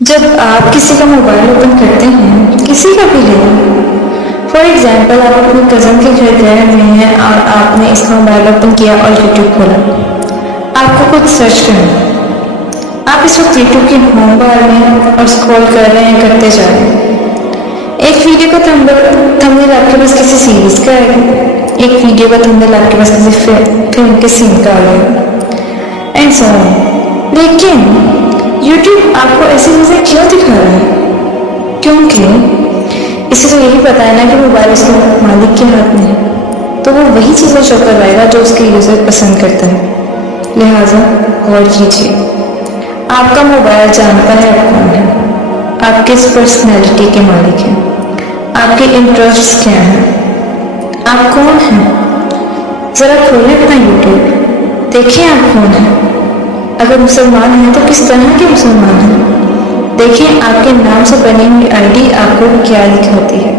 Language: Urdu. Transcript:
جب آپ کسی کا موبائل اوپن کرتے ہیں، کسی کا بھی لیں، فار ایگزامپل آپ اپنے کزن کے گھر گئے ہوئے ہیں اور آپ نے اس کا موبائل اوپن کیا اور یوٹیوب کھولا، آپ کو کچھ سرچ کرنا، آپ اس وقت یوٹیوب کی ہوم بار میں اور اسکرول کر رہے ہیں، کرتے جا رہے ہیں۔ ایک ویڈیو کا تھمبنیل آپ کے پاس کسی سیریز کا آئے گا، ایک ویڈیو کا تھمبنیل آپ کے پاس کسی فلم کے سین کا آئے گا، اینڈ سو آن۔ لیکن یوٹیوب آپ کو ایسی چیزیں کیوں دکھا رہا ہے؟ کیونکہ اسے تو یہی پتا ہے نا کہ موبائل اس کے مالک کے ہاتھ میں ہے، تو وہ وہی چیزیں شو کروائے گا جو اس کے یوزر پسند کرتا ہے۔ لہٰذا غور کیجیے، آپ کا موبائل جانتا ہے آپ کون ہے، آپ کس پرسنالٹی کے مالک ہیں، آپ کے انٹرسٹس کیا ہیں، آپ کون ہیں۔ ذرا کھولیں اپنا یوٹیوب، دیکھیں آپ کون ہیں۔ اگر مسلمان ہیں تو کس طرح کے مسلمان ہیں، دیکھیں آپ کے نام سے بنی ہوئی آئی ڈی آپ کو کیا دکھاتی ہے۔